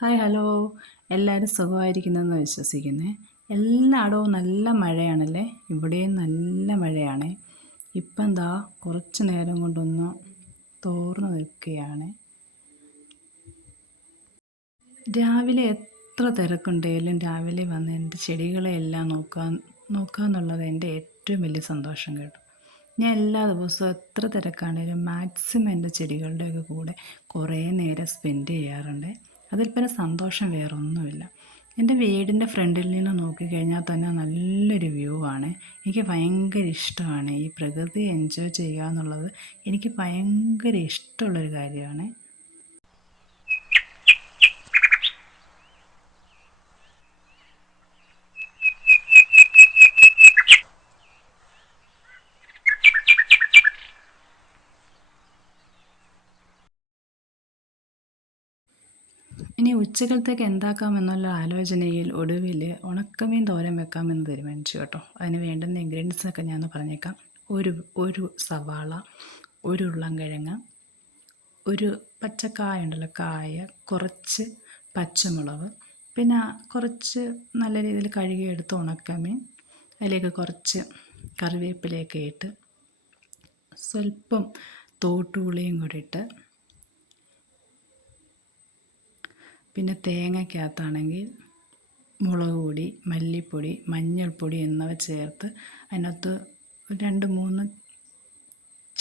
Hi hello എല്ലാവരും സുഖമായിരിക്കുന്നെന്ന് വിശ്വസിക്കുന്നേ. എല്ലായിടവും നല്ല മഴയാണല്ലേ. ഇവിടെയും നല്ല മഴയാണ്. ഇപ്പം എന്താ കുറച്ച് നേരം കൊണ്ടൊന്ന് തോർന്നു നിൽക്കുകയാണ്. രാവിലെ എത്ര തിരക്കുണ്ടെങ്കിലും രാവിലെ വന്ന് എൻ്റെ ചെടികളെ എല്ലാം നോക്കുക എന്നുള്ളത് എൻ്റെ ഏറ്റവും വലിയ സന്തോഷം കേട്ടോ. ഞാൻ എല്ലാ ദിവസവും എത്ര തിരക്കാണെങ്കിലും മാക്സിമം എൻ്റെ ചെടികളുടെയൊക്കെ കൂടെ കുറേ നേരം സ്പെൻഡ് ചെയ്യാറുണ്ട്. അതിൽ പിന്നെ സന്തോഷം വേറൊന്നുമില്ല. എൻ്റെ വീടിൻ്റെ ഫ്രണ്ടിൽ നിന്ന് നോക്കിക്കഴിഞ്ഞാൽ തന്നെ നല്ലൊരു വ്യൂ ആണ്. എനിക്ക് ഭയങ്കര ഇഷ്ടമാണ് ഈ പ്രകൃതി എൻജോയ് ചെയ്യുക എന്നുള്ളത്. എനിക്ക് ഭയങ്കര ഇഷ്ടമുള്ളൊരു കാര്യമാണ്. ഇനി ഉച്ചക്കലത്തേക്ക് എന്താക്കാമെന്നുള്ള ആലോചനയിൽ ഒടുവിൽ ഉണക്കമീൻ തോരൻ വെക്കാമെന്ന് തീരുമാനിച്ചു കേട്ടോ. അതിന് വേണ്ടുന്ന ഇൻഗ്രീഡിയൻസൊക്കെ ഞാൻ പറഞ്ഞേക്കാം. ഒരു സവാള, ഒരു ഉരുളൻകിഴങ്ങ്, ഒരു പച്ചക്കായ ഉണ്ടല്ലോ കായ, കുറച്ച് പച്ചമുളക്, പിന്നെ കുറച്ച് നല്ല രീതിയിൽ കഴുകിയെടുത്ത് ഉണക്കമീൻ, അതിലേക്ക് കുറച്ച് കറിവേപ്പിലയൊക്കെ ഇട്ട് സ്വല്പം തോട്ടുപുളിയും കൂടി ഇട്ട്, പിന്നെ തേങ്ങയ്ക്കകത്താണെങ്കിൽ മുളക് പൊടി, മല്ലിപ്പൊടി, മഞ്ഞൾപ്പൊടി എന്നിവ ചേർത്ത് അതിനകത്ത് 2-3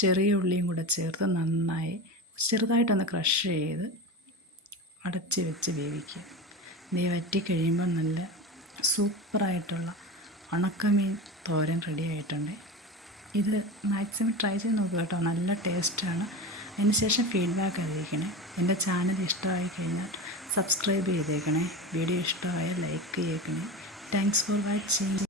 ചെറിയ ഉള്ളിയും കൂടെ ചേർത്ത് നന്നായി ചെറുതായിട്ടൊന്ന് ക്രഷ് ചെയ്ത് അടച്ച് വെച്ച് വേവിക്കുക. നെയ്യ് വറ്റിക്കഴിയുമ്പോൾ നല്ല സൂപ്പറായിട്ടുള്ള ഉണക്കമീൻ തോരൻ റെഡി ആയിട്ടുണ്ട്. ഇത് മാക്സിമം ട്രൈ ചെയ്ത് നോക്കുക കേട്ടോ. നല്ല ടേസ്റ്റാണ്. അതിനുശേഷം ഫീഡ്ബാക്ക് അറിയിക്കണേ. എൻ്റെ ചാനൽ ഇഷ്ടമായി കഴിഞ്ഞാൽ സബ്സ്ക്രൈബ് ചെയ്തേക്കണേ. വീഡിയോ ഇഷ്ടമായാൽ ലൈക്ക് ചെയ്തേക്കണേ. Thanks for watching.